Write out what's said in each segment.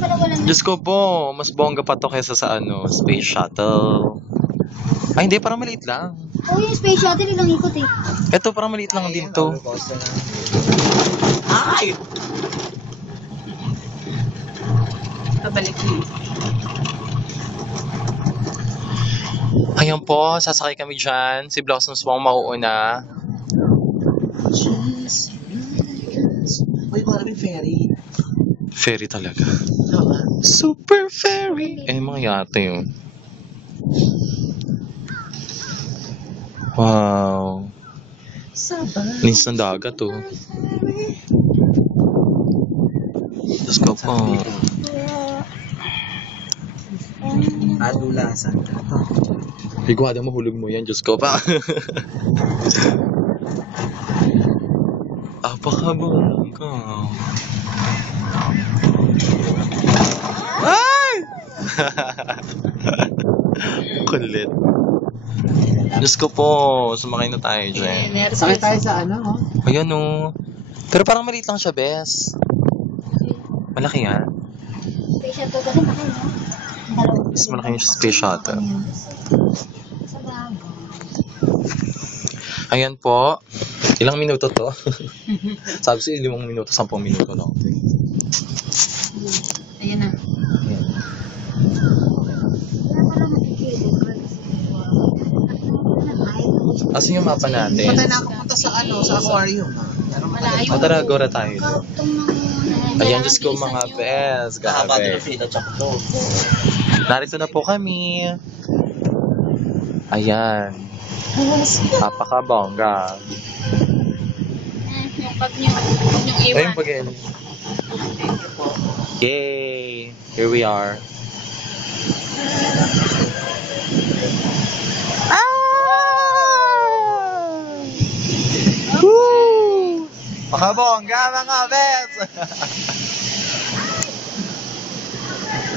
pala walang... Diyos ko po, mas bongga pa to kesa sa space shuttle. Ay, hindi, parang maliit lang. Oo, yung space shuttle, ilang ikot eh. Ito, parang maliit lang din to. Ay! Pabalik mo. Ayan po, sasakay kami dyan. Si Blossoms po ang mauuna. Uy, parang ferry. Ferry talaga. Super ferry. Eh, mga yate yun. Wow. Linis ng dagat to. Diyos ko po. Adulasan. Higuada mo, hulog mo yan. Diyos ko pa. Apakabongga. Ay! Kulit. Diyos ko po, sumakay na tayo dyan. Sakay tayo sa ano? Ayan o. Pero parang maliit lang siya, Bes. Malaki yan. Space shuttle kasi laki, no? Mas malaki yung space shuttle. Sa bago. Ayan po. Ilang minuto to? Sabi ko 5 minuto, 10 minuto lang. Ayan na. Asan yung mapa natin? Punta na ako sa aquarium. O tara, gora tayo. Ayan, Diyos ko mga Bes. Grabe. Narito na po kami. Ayan. Napakabongga. Yung pag yung Ayun pag Yay! Here we are. Woo! Pakabongga mga Bes!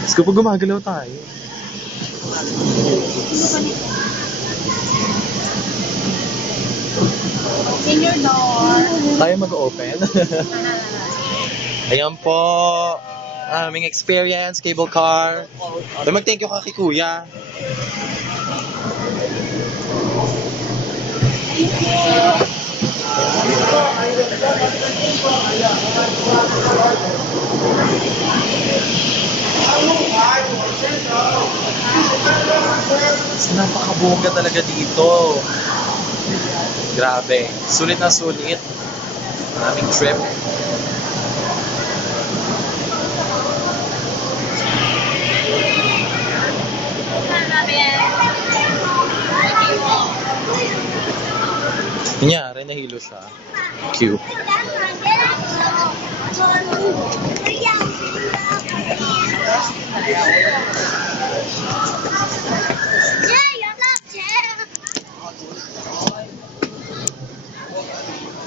Mas kapag gumagalaw tayo. Open your door. Tayo mag-open. Ayan po. Aming experience, cable car. Mag-thank you ka kay Kuya. Napakabongga talaga dito. Grabe. Sulit na sulit. Aming trip. Kunyari, nahilo siya. Cute.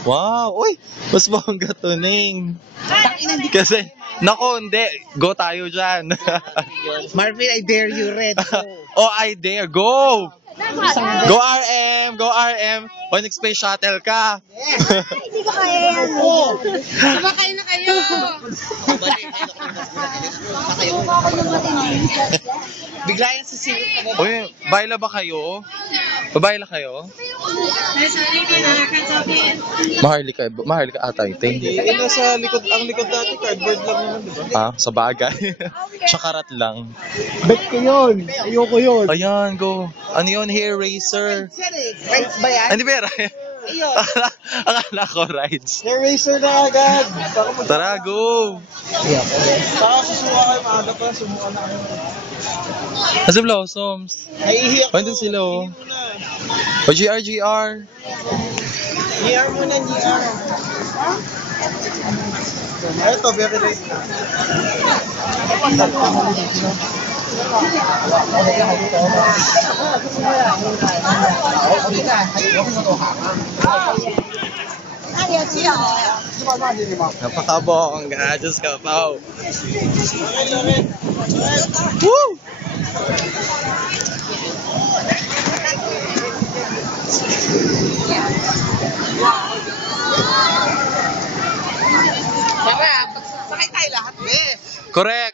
Wow! Uy! Mas bongga to, Ning. Kasi, nako, hindi. Go tayo dyan. Marvin, I dare you, Red. Oh, I dare. Go! Go RM! Go RM! O, nag-space shuttle ka. Hindi ko kaya yan. Sumakay na kayo! Suka ako ng matindi. Bigla yan sa silip ka ba? Uy, baila ba kayo? Babaila kayo? Maharli ka ata ito. Hindi. Nasa likod, ang likod natin, cardboard lang naman, di ba? Ah, sa bagay. Tsakarat lang. Bet ko yun! Ayoko yun! Ayan, go. Ano yun? Hair racer. Rights ba yan? Hindi ba? Ayun. Akala ko rides. Hair racer na agad! Tara, go! Saka susuka kayo, maaga pa, sumuka na kayo. Nasa Blossoms. Naiiyak ko. Andun sila, oh. Hindi mo na. O, GR. GR muna, GR. Ito, very late na. Napakabongga. Diyos ka, Pao. Woo! Tara, sakay tayo lahat, bes. Correct.